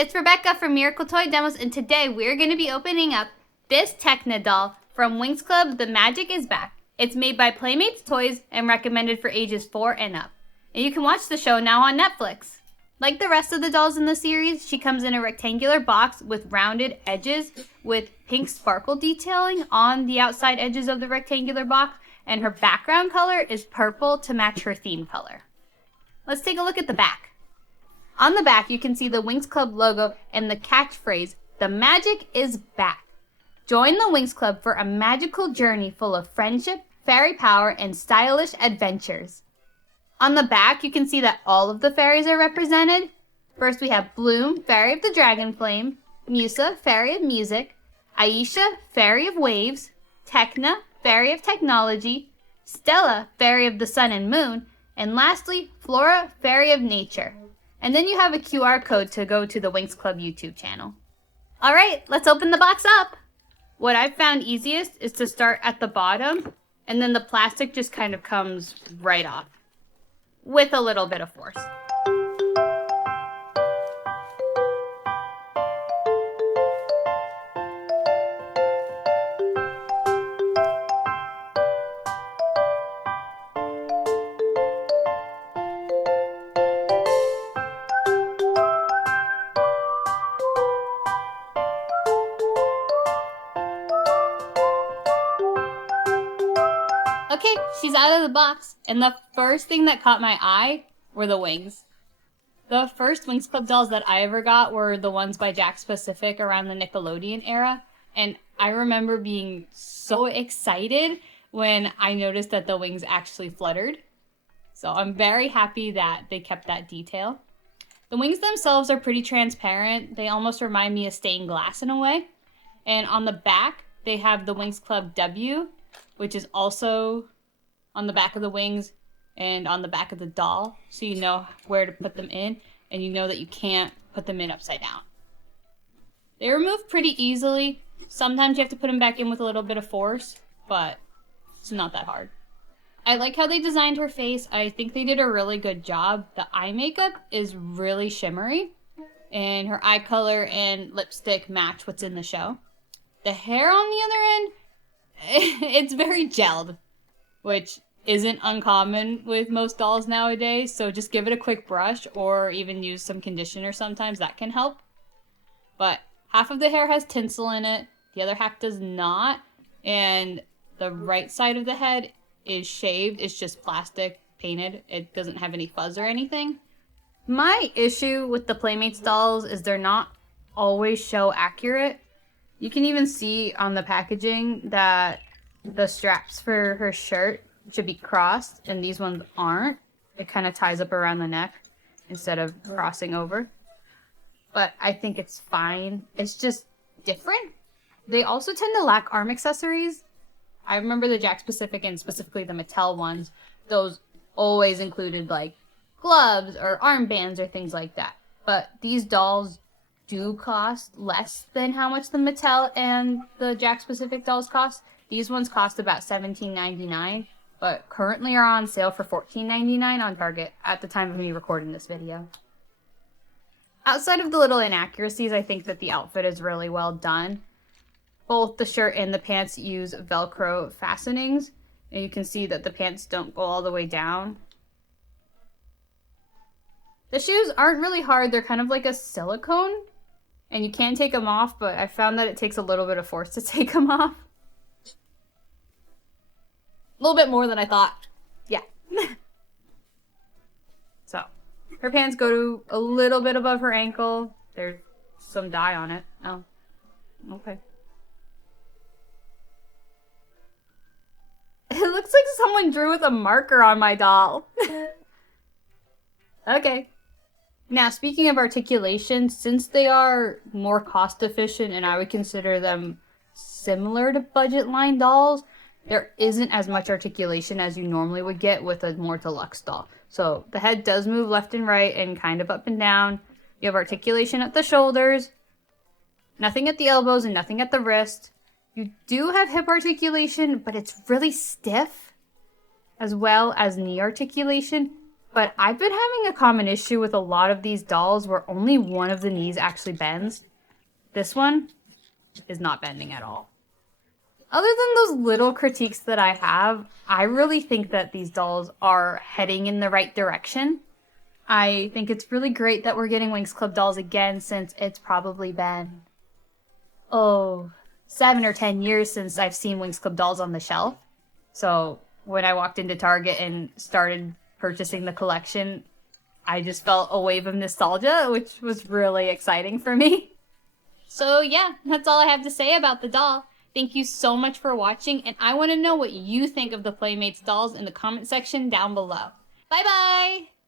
it's Rebecca from Miracle Toy Demos, and today we're going to be opening up this Tecna doll from Winx Club, The Magic is Back. It's made by Playmates Toys and recommended for ages 4 and up. And you can watch the show now on Netflix. Like the rest of the dolls in the series, she comes in a rectangular box with rounded edges with pink sparkle detailing on the outside edges of the rectangular box, and her background color is purple to match her theme color. Let's take a look at the back. On the back, you can see the Winx Club logo and the catchphrase, "The magic is back." Join the Winx Club for a magical journey full of friendship, fairy power, and stylish adventures. On the back, you can see that all of the fairies are represented. First, we have Bloom, Fairy of the Dragon Flame, Musa, Fairy of Music, Aisha, Fairy of Waves, Tecna, Fairy of Technology, Stella, Fairy of the Sun and Moon, and lastly, Flora, Fairy of Nature. And then you have a QR code to go to the Winx Club YouTube channel. All right, let's open the box up. What I've found easiest is to start at the bottom, and then the plastic just kind of comes right off with a little bit of force. Okay, she's out of the box, and the first thing that caught my eye were the wings. The first Winx Club dolls that I ever got were the ones by Jakks Pacific around the Nickelodeon era, and I remember being so excited when I noticed that the wings actually fluttered. So I'm very happy that they kept that detail. The wings themselves are pretty transparent. They almost remind me of stained glass in a way. And on the back, they have the Winx Club W, which is also on the back of the wings and on the back of the doll, so you know where to put them in, and you know that you can't put them in upside down. They remove pretty easily. Sometimes you have to put them back in with a little bit of force, but it's not that hard. I like how they designed her face. I think they did a really good job. The eye makeup is really shimmery, and her eye color and lipstick match what's in the show. The hair on the other end, it's very gelled, which isn't uncommon with most dolls nowadays, so just give it a quick brush or even use some conditioner sometimes. That can help. But half of the hair has tinsel in it, the other half does not, and the right side of the head is shaved. It's just plastic painted. It doesn't have any fuzz or anything. My issue with the Playmates dolls is they're not always show accurate. You can even see on the packaging that the straps for her shirt should be crossed, and these ones aren't. It kind of ties up around the neck instead of crossing over. But I think it's fine. It's just different. They also tend to lack arm accessories. I remember the Jakks Pacific and specifically the Mattel ones, those always included like gloves or armbands or things like that. But these dolls do cost less than how much the Mattel and the Jakks Pacific dolls cost. These ones cost about $17.99, but currently are on sale for $14.99 on Target at the time of me recording this video. Outside of the little inaccuracies, I think that the outfit is really well done. Both the shirt and the pants use Velcro fastenings, and you can see that the pants don't go all the way down. The shoes aren't really hard. They're kind of like a silicone, and you can take them off, but I found that it takes a little bit of force to take them off. A little bit more than I thought. Yeah. So, her pants go to a little bit above her ankle. There's some dye on it. Oh, okay. It looks like someone drew with a marker on my doll. Okay. Now, speaking of articulation, since they are more cost efficient and I would consider them similar to budget line dolls, there isn't as much articulation as you normally would get with a more deluxe doll. So the head does move left and right and kind of up and down. You have articulation at the shoulders, nothing at the elbows and nothing at the wrist. You do have hip articulation, but it's really stiff, as well as knee articulation. But I've been having a common issue with a lot of these dolls where only one of the knees actually bends. This one is not bending at all. Other than those little critiques that I have, I really think that these dolls are heading in the right direction. I think it's really great that we're getting Winx Club dolls again, since it's probably been, 7 or 10 years since I've seen Winx Club dolls on the shelf. So when I walked into Target and started purchasing the collection, I just felt a wave of nostalgia, which was really exciting for me. So yeah, that's all I have to say about the doll. Thank you so much for watching, and I want to know what you think of the Playmates dolls in the comment section down below. Bye bye!